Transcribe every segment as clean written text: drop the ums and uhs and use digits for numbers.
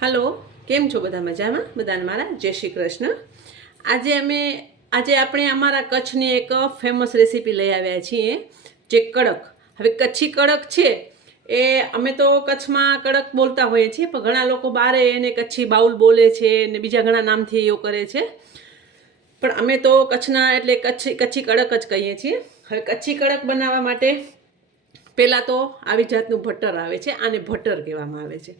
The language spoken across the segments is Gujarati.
હલો, કેમ છો? બધા મજામાં? બધાને મારા જય શ્રી કૃષ્ણ. આજે આપણે અમારા કચ્છની એક ફેમસ રેસીપી લઈ આવ્યા છીએ, જે કડક. હવે કચ્છી કડક છે એ અમે તો કચ્છમાં કડક બોલતા હોઈએ છીએ, પણ ઘણા લોકો બારે એને કચ્છી બાઉલ બોલે છે ને બીજા ઘણા નામથી એવું કરે છે. પણ અમે તો કચ્છના એટલે કચ્છી કડક જ કહીએ છીએ. હવે કચ્છી કડક બનાવવા માટે પહેલાં તો આવી જાતનું ભટ્ટર આવે છે, આને ભટ્ટર કહેવામાં આવે છે.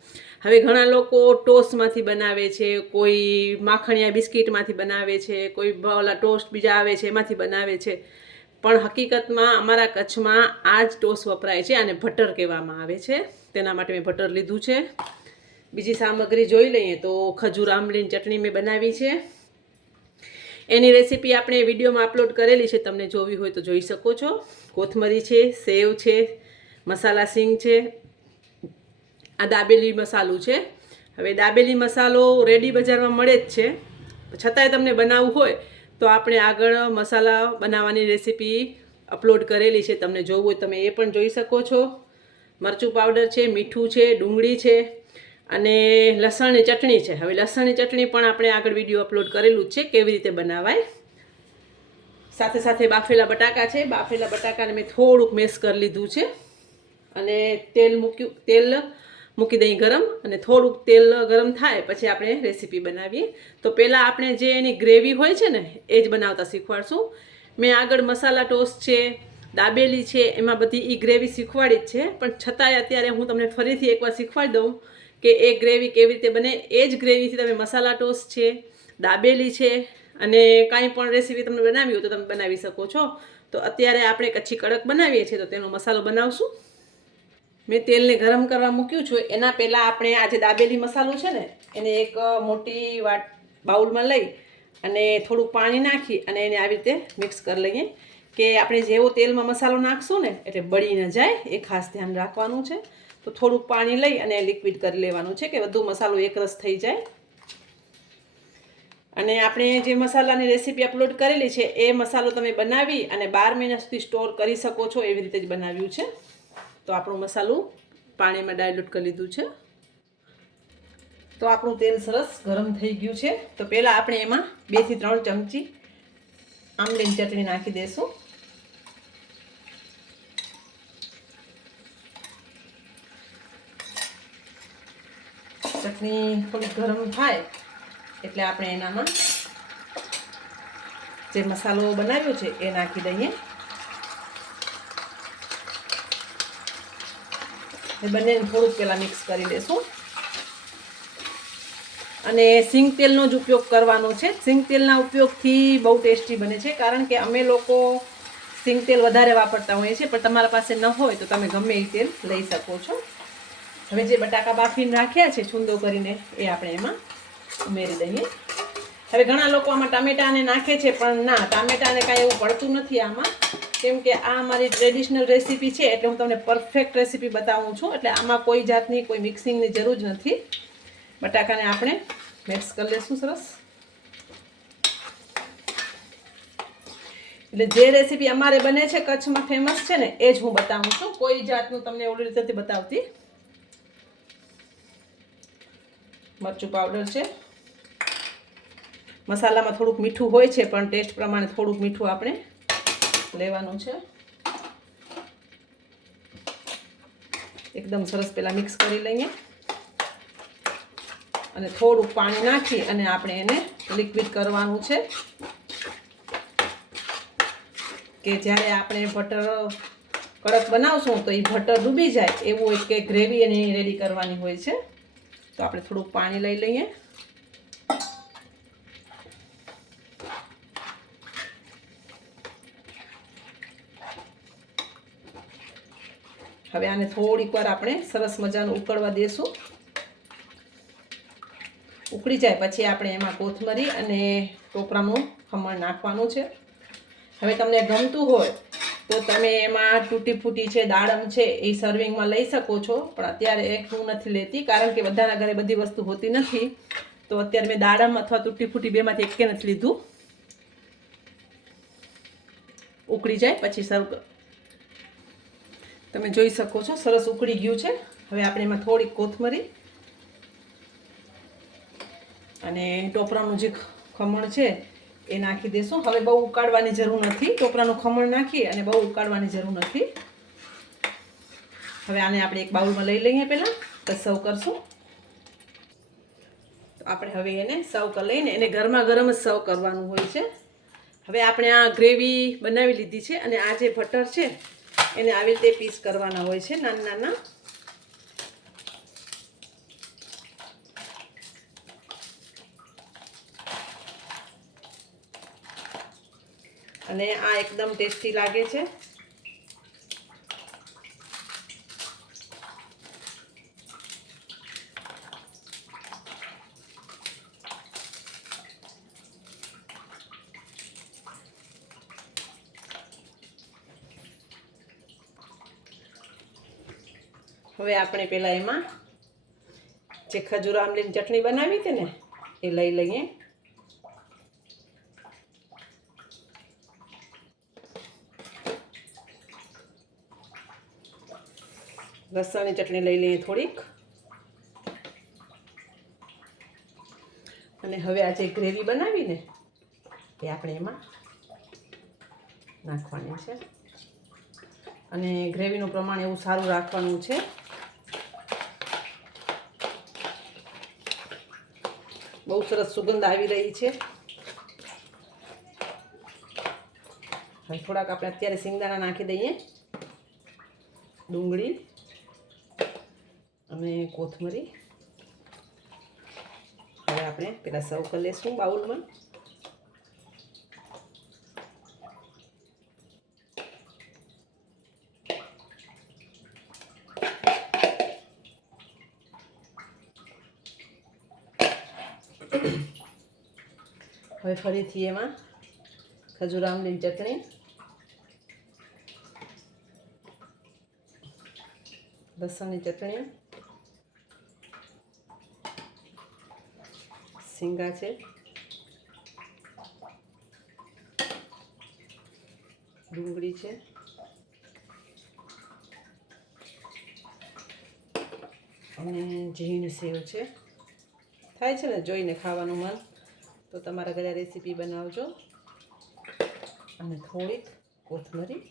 હવે ઘણા લોકો ટોસ્ટમાંથી બનાવે છે, કોઈ માખણિયા બિસ્કિટમાંથી બનાવે છે, કોઈ ઓલા ટોસ્ટ બીજા આવે છે એમાંથી બનાવે છે. પણ હકીકતમાં અમારા કચ્છમાં આ જ ટોસ્ટ વપરાય છે, આને ભટ્ટર કહેવામાં આવે છે. તેના માટે મેં ભટ્ટર લીધું છે. બીજી સામગ્રી જોઈ લઈએ તો ખજૂર આંબલીની ચટણી મેં બનાવી છે. એની રેસીપી આપણે વિડીયોમાં અપલોડ કરેલી છે, તમને જોવી હોય તો જોઈ શકો છો. કોથમરી છે, સેવ છે, મસાલા સિંગ છે, આ દાબેલી મસાલો છે. હવે દાબેલી મસાલો રેડી બજારમાં મળે જ છે, છતાંય તમને બનાવવું હોય તો આપણે આગળ મસાલા બનાવવાની રેસીપી અપલોડ કરેલી છે, તમને જોવું હોય તમે એ પણ જોઈ શકો છો. મરચું પાવડર છે, મીઠું છે, ડુંગળી છે અને લસણની ચટણી છે. હવે લસણની ચટણી પણ આપણે આગળ વિડીયો અપલોડ કરેલું જ છે, કેવી રીતે બનાવાય. સાથે સાથે બાફેલા બટાકા છે. બાફેલા બટાકાને મેં થોડુંક મેશ કરી લીધું છે અને તેલ મૂકી દઈ ગરમ, અને થોડુંક તેલ ગરમ થાય પછી આપણે રેસીપી બનાવીએ. તો પહેલાં આપણે જે એની ગ્રેવી હોય છે ને એ જ બનાવતા શીખવાડશું. મેં આગળ મસાલા ટોસ્ટ છે, દાબેલી છે, એમાં બધી એ ગ્રેવી શીખવાડી જ છે, પણ છતાંય અત્યારે હું તમને ફરીથી એકવાર શીખવાડી દઉં કે એ ગ્રેવી કેવી રીતે બને. એ જ ગ્રેવીથી તમે મસાલા ટોસ્ટ છે, દાબેલી છે અને કાંઈ પણ રેસીપી તમને બનાવી હોય તો તમે બનાવી શકો છો. તો અત્યારે આપણે કચ્છી કડક બનાવીએ છીએ તો તેનો મસાલો બનાવશું. મેં તેલને ગરમ કરવા મૂક્યું છું. એના પહેલાં આપણે આ જે દાબેલી મસાલો છે ને એને એક મોટી બાઉલમાં લઈ અને થોડુંક પાણી નાખી અને એને આવી રીતે મિક્સ કરી લઈએ કે આપણે જેવો તેલમાં મસાલો નાખશું ને એટલે બળી ન જાય, એ ખાસ ધ્યાન રાખવાનું છે. તો થોડુંક પાણી લઈ અને લિક્વિડ કરી લેવાનું છે કે બધો મસાલો એકરસ થઈ જાય. અને આપણે જે મસાલાની રેસીપી અપલોડ કરેલી છે એ મસાલો તમે બનાવી અને 12 મહિના સુધી સ્ટોર કરી શકો છો, એવી રીતે જ બનાવ્યું છે. તો આપણું મસાલું પાણીમાં ડાયલ્યુટ કરી લીધું છે. તો આપણું તેલ સરસ ગરમ થઈ ગયું છે. તો પહેલાં આપણે એમાં 2 થી 3 ચમચી આંબલીની ચટણી નાખી દઈશું. ચટણી થોડી ગરમ થાય એટલે આપણે એનામાં જે મસાલો બનાવ્યો છે એ નાખી દઈએ. એ બંનેને થોડુંક પહેલાં મિક્સ કરી દઈશું. અને સિંગ તેલનો જ ઉપયોગ કરવાનો છે. સિંગ તેલના ઉપયોગથી બહુ ટેસ્ટી બને છે, કારણ કે અમે લોકો સિંગ તેલ વધારે વાપરતા હોઈએ છીએ, પણ તમારા પાસે ન હોય તો તમે ગમે એ તેલ લઈ શકો છો. હવે જે બટાકા બાફીને રાખ્યા છે છૂંદો કરીને એ આપણે એમાં ઉમેરી દઈએ. હવે ઘણા લોકો આમાં ટામેટાને નાખે છે, પણ ના, ટામેટાને કાંઈ એવું પડતું નથી આમાં, કેમ કે આ મારી ટ્રેડિશનલ રેસીપી છે એટલે હું તમને પરફેક્ટ રેસીપી બતાવું છું. એટલે આમાં કોઈ જાતની કોઈ મિક્સિંગની જરૂર જ નથી. બટાકાને આપણે મિક્સ કરી લઈશું સરસ. એટલે જે રેસીપી અમારે બને છે કચ્છમાં ફેમસ છે ને એ જ હું બતાવું છું, કોઈ જાતનું તમને ઓલી રીતે નથી બતાવતી. મરચું પાવડર છે. મસાલામાં થોડુંક મીઠું હોય છે, પણ ટેસ્ટ પ્રમાણે થોડુંક મીઠું આપણે લેવાનું છે. એકદમ સરસ પહેલાં મિક્સ કરી લઈએ અને થોડુંક પાણી નાખી અને આપણે એને લિક્વિડ કરવાનું છે કે જ્યારે આપણે બટર કડક બનાવશું તો એ બટર ડૂબી જાય એવું એક કે ગ્રેવી એની રેડી કરવાની હોય છે. તો આપણે થોડુંક પાણી લઈ લઈએ. હવે આને થોડીક વાર આપણે સરસ મજાનું ઉકળવા દેશું. ઉકળી જાય પછી આપણે એમાં કોથમરી અને ટોપરાનું ખમણ નાખવાનું છે. હવે તમને ગમતું હોય તો તમે એમાં તૂટી ફૂટી છે, દાડમ છે એ સર્વિંગમાં લઈ શકો છો, પણ અત્યારે એક હું નથી લેતી, કારણ કે બધાના ઘરે બધી વસ્તુ હોતી નથી. તો અત્યારે મેં દાડમ અથવા તૂટી ફૂટી બેમાંથી એકે નથી લીધું. ઉકળી જાય પછી સર્વ તમે જોઈ શકો છો સરસ ઉકળી ગયું છે. હવે આપણે એમાં થોડીક કોથમરી અને ટોપરાનું જે ખમણ છે એ નાખી દઈશું. હવે બહુ ઉકાળવાની જરૂર નથી. ટોપરાનું ખમણ નાખી અને બહુ ઉકાળવાની જરૂર નથી. હવે આને આપણે એક બાઉલમાં લઈ લઈએ પહેલાં, પછી સર્વ કરશું. તો આપણે હવે એને સર્વ કરી લઈને એને ગરમા ગરમ જ સર્વ કરવાનું હોય છે. હવે આપણે આ ગ્રેવી બનાવી લીધી છે અને આ જે બટર છે એને આવી રીતે પીસ કરવાના હોય છે નાના નાના. અને આ એકદમ ટેસ્ટી લાગે છે. હવે આપણે પહેલાં એમાં જે ખજૂર આમલીની ચટણી બનાવી હતી ને એ લઈ લઈએ. લસણની ચટણી લઈ લઈએ થોડીક. અને હવે આ જે ગ્રેવી બનાવી ને એ આપણે એમાં નાખવાની છે. અને ગ્રેવીનું પ્રમાણ એવું સારું રાખવાનું છે. બહુ સરસ સુગંધ આવી રહી છે. હવે થોડાક આપણે અત્યારે સિંગદાણા નાખી દઈએ, ડુંગળી અને કોથમરી. હવે આપણે પેલા સર્વ કરી લઈશું બાઉલમાં. હવે ફરીથી એમાં ખજૂર આમલીની ચટણી, લસણની ચટણી, શીંગા છે, ડુંગળી છે અને ઝીણ સેવ છે. થાય છે ને જોઈને ખાવાનું મન, તો તમારા ઘરે રેસીપી બનાવજો. અને થોડીક કોથમરી.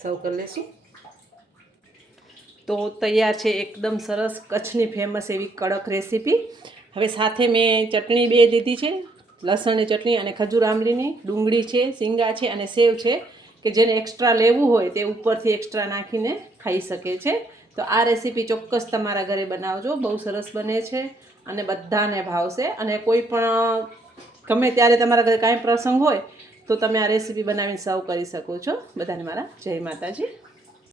સર્વ કરી લેશું. તો તૈયાર છે એકદમ સરસ કચ્છની ફેમસ એવી કડક રેસીપી. હવે સાથે મેં ચટણી બે લીધી છે, લસણની ચટણી અને ખજૂર આમલીની, ડુંગળી છે, શીંગા છે અને સેવ છે, કે જેને એક્સ્ટ્રા લેવું હોય તે ઉપરથી એક્સ્ટ્રા નાખીને ખાઈ શકે છે. તો આ રેસીપી ચોક્કસ તમારા ઘરે બનાવજો. બહુ સરસ બને છે અને બધાને ભાવશે. અને કોઈ પણ ગમે ત્યારે તમારા ઘરે કાંઈ પ્રસંગ હોય તો તમે આ રેસીપી બનાવીને સર્વ કરી શકો છો. બધાને મારા જય માતાજી.